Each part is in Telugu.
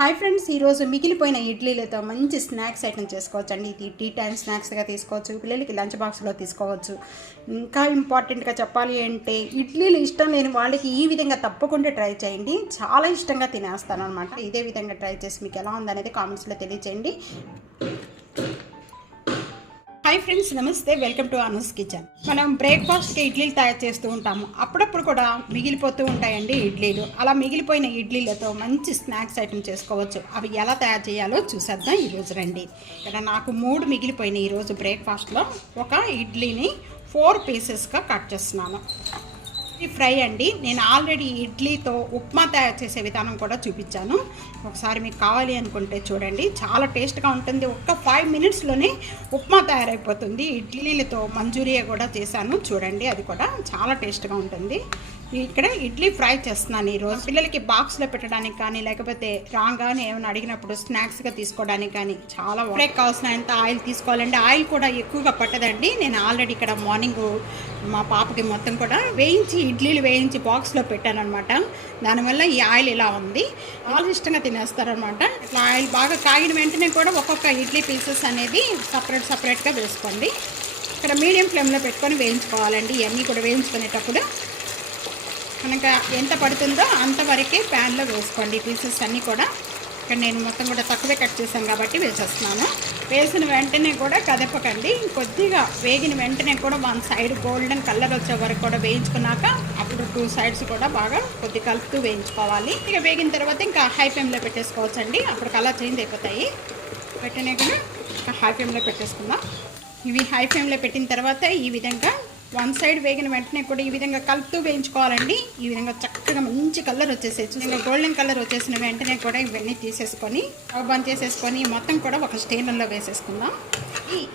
హాయ్ ఫ్రెండ్స్, ఈరోజు మిగిలిపోయిన ఇడ్లీలతో మంచి స్నాక్స్ ఐటమ్ చేసుకోవచ్చు అండి. ఇది టీ టైమ్ స్నాక్స్గా తీసుకోవచ్చు, పిల్లలకి లంచ్ బాక్స్లో తీసుకోవచ్చు. ఇంకా ఇంపార్టెంట్గా చెప్పాలి అంటే ఇడ్లీలు ఇష్టం లేని వాళ్ళకి ఈ విధంగా తప్పకుండా ట్రై చేయండి. చాలా ఇష్టంగా తినేస్తాను అనమాట. ఇదే విధంగా ట్రై చేసి మీకు ఎలా ఉందనేది కామెంట్స్లో తెలియచేయండి. హాయ్ ఫ్రెండ్స్, నమస్తే. Welcome to Anu's kitchen. మనం బ్రేక్ఫాస్ట్కి ఇడ్లీలు తయారు చేస్తూ ఉంటాము. అప్పుడప్పుడు కూడా మిగిలిపోతూ ఉంటాయండి ఇడ్లీలు. అలా మిగిలిపోయిన ఇడ్లీలతో మంచి స్నాక్స్ ఐటమ్ చేసుకోవచ్చు. అవి ఎలా తయారు చేయాలో చూసేద్దాం ఈరోజు రండి. ఇక్కడ నాకు 3 మిగిలిపోయినాయి. ఈరోజు బ్రేక్ఫాస్ట్లో ఒక ఇడ్లీని 4 పీసెస్గా కట్ చేస్తున్నాను. ఇడ్లీ ఫ్రై అండి. నేను ఆల్రెడీ ఇడ్లీతో ఉప్మా తయారు చేసే విధానం కూడా చూపించాను. ఒకసారి మీకు కావాలి అనుకుంటే చూడండి, చాలా టేస్ట్గా ఉంటుంది. ఒక్క 5 మినిట్స్లోనే ఉప్మా తయారైపోతుంది. ఇడ్లీలతో మంచూరియా కూడా చేశాను చూడండి, అది కూడా చాలా టేస్ట్గా ఉంటుంది. ఇక్కడ ఇడ్లీ ఫ్రై చేస్తున్నాను ఈరోజు. పిల్లలకి బాక్స్లో పెట్టడానికి కానీ, లేకపోతే రాగానే ఏమైనా అడిగినప్పుడు స్నాక్స్గా తీసుకోవడానికి కానీ చాలా ఫ్రై కావాల్సినంత ఆయిల్ తీసుకోవాలండి. ఆయిల్ కూడా ఎక్కువగా పట్టదండి. నేను ఆల్రెడీ ఇక్కడ మార్నింగ్ మా పాపకి మొత్తం కూడా ఇడ్లీలు వేయించి బాక్స్లో పెట్టాను అనమాట. దానివల్ల ఈ ఆయిల్ ఇలా ఉంది. చాలా ఇష్టంగా తినేస్తారనమాట. ఇట్లా ఆయిల్ బాగా కాగిన వెంటనే కూడా ఒక్కొక్క ఇడ్లీ పీసెస్ అనేది సపరేట్గా వేసుకోండి. ఇక్కడ మీడియం ఫ్లేమ్లో పెట్టుకొని వేయించుకోవాలండి. ఇవన్నీ కూడా వేయించుకునేటప్పుడు మనకు ఎంత పడుతుందో అంతవరకే ప్యాన్లో వేసుకోండి పీసెస్ అన్నీ కూడా. ఇక్కడ నేను మొత్తం కూడా తక్కువే కట్ చేశాను కాబట్టి వేసేస్తున్నాను. వేసిన వెంటనే కూడా కదపకండి. కొద్దిగా వేగిన వెంటనే కూడా 1 సైడ్ గోల్డెన్ కలర్ వచ్చే వరకు కూడా వేయించుకున్నాక అప్పుడు 2 సైడ్స్ కూడా బాగా కొద్ది కలుపుతూ వేయించుకోవాలి. ఇక వేగిన తర్వాత ఇంకా హై ఫ్లేమ్లో పెట్టేసుకోవచ్చండి. అప్పుడు కలర్ చేంజ్ అయిపోతాయి. వెంటనే కూడా హై ఫ్లేమ్లో పెట్టేసుకుందాం. ఇవి హై ఫ్లేమ్లో పెట్టిన తర్వాత ఈ విధంగా 1 సైడ్ వేగిన వెంటనే కూడా ఈ విధంగా కలుపుతూ వేయించుకోవాలండి. ఈ విధంగా చక్కగా మంచి కలర్ వచ్చేసేసి ఇంకా గోల్డెన్ కలర్ వచ్చేసిన వెంటనే కూడా ఇవన్నీ తీసేసుకొని బంద్ చేసేసుకొని మొత్తం కూడా ఒక స్టెయినర్లో వేసేసుకుందాం.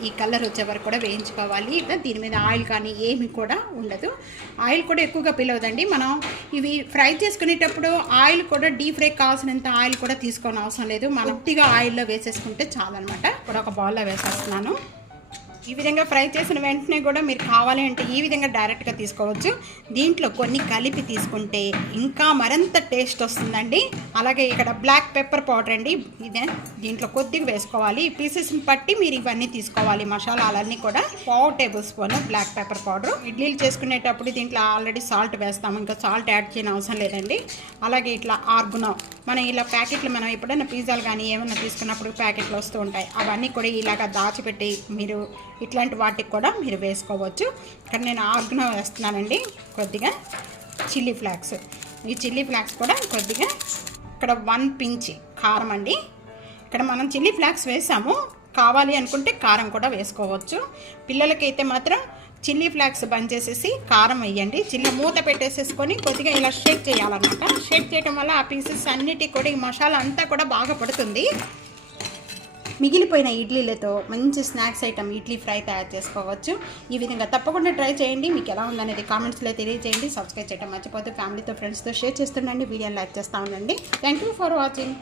ఈ కలర్ వచ్చే వరకు కూడా వేయించుకోవాలి. దీని మీద ఆయిల్ కానీ ఏమి కూడా ఉండదు. ఆయిల్ కూడా ఎక్కువగా పిలవదండి. మనం ఇవి ఫ్రై చేసుకునేటప్పుడు ఆయిల్ కూడా డీప్ ఫ్రై కావాల్సినంత ఆయిల్ కూడా తీసుకోని అవసరం లేదు. మనం ఉట్టిగా ఆయిల్లో వేసేసుకుంటే చాలన్నమాట. ఇప్పుడు ఒక బౌల్లో వేసేస్తున్నాను. ఈ విధంగా ఫ్రై చేసిన వెంటనే కూడా మీరు కావాలి అంటే ఈ విధంగా డైరెక్ట్గా తీసుకోవచ్చు. దీంట్లో కొన్ని కలిపి తీసుకుంటే ఇంకా మరింత టేస్ట్ వస్తుందండి. అలాగే ఇక్కడ బ్లాక్ పెప్పర్ పౌడర్ అండి, ఇదే దీంట్లో కొద్దిగా వేసుకోవాలి. ఈ పీసెస్ని బట్టి మీరు ఇవన్నీ తీసుకోవాలి. మసాలాలన్నీ కూడా 4 tablespoon black pepper powder. ఇడ్లీలు చేసుకునేటప్పుడు దీంట్లో ఆల్రెడీ సాల్ట్ వేస్తాము, ఇంకా సాల్ట్ యాడ్ చేయని అవసరం లేదండి. అలాగే ఇట్లా ఆర్గునో, మనం ఇలా ప్యాకెట్లు మనం ఎప్పుడైనా పిజ్జాలు కానీ ఏమైనా తీసుకున్నప్పుడు ప్యాకెట్లు వస్తూ ఉంటాయి. అవన్నీ కూడా ఇలాగ దాచిపెట్టి మీరు ఇట్లాంటి వాటికి కూడా మీరు వేసుకోవచ్చు. ఇక్కడ నేను ఆర్గనో వేస్తున్నానండి. కొద్దిగా చిల్లీ ఫ్లాక్స్, ఈ చిల్లీ ఫ్లాక్స్ కూడా కొద్దిగా. ఇక్కడ 1 పించ్ కారం అండి. ఇక్కడ మనం చిల్లీ ఫ్లాక్స్ వేసాము, కావాలి అనుకుంటే కారం కూడా వేసుకోవచ్చు. పిల్లలకైతే మాత్రం చిల్లీ ఫ్లాక్స్ బంద్ చేసేసి కారం వేయండి. చిన్న మూత పెట్టేసేసుకొని కొద్దిగా ఇలా షేక్ చేయాలన్నమాట. షేక్ చేయడం వల్ల ఆ పీసెస్ అన్నిటికీ కూడా ఈ మసాలా అంతా కూడా బాగా పడుతుంది. మిగిలిపోయిన ఇడ్లీలతో మంచి స్నాక్స్ ఐటమ్ ఇడ్లీ ఫ్రై తయారు చేసుకోవచ్చు. ఈ విధంగా తప్పకుండా ట్రై చేయండి. మీకు ఎలా ఉందనేది కామెంట్స్లో తెలియజేయండి. సబ్స్క్రైబ్ చేయడం మర్చిపోతే ఫ్యామిలీతో ఫ్రెండ్స్తో షేర్ చేస్తుండండి. వీడియోని లైక్ చేస్తూ ఉండండి. Thank you for watching.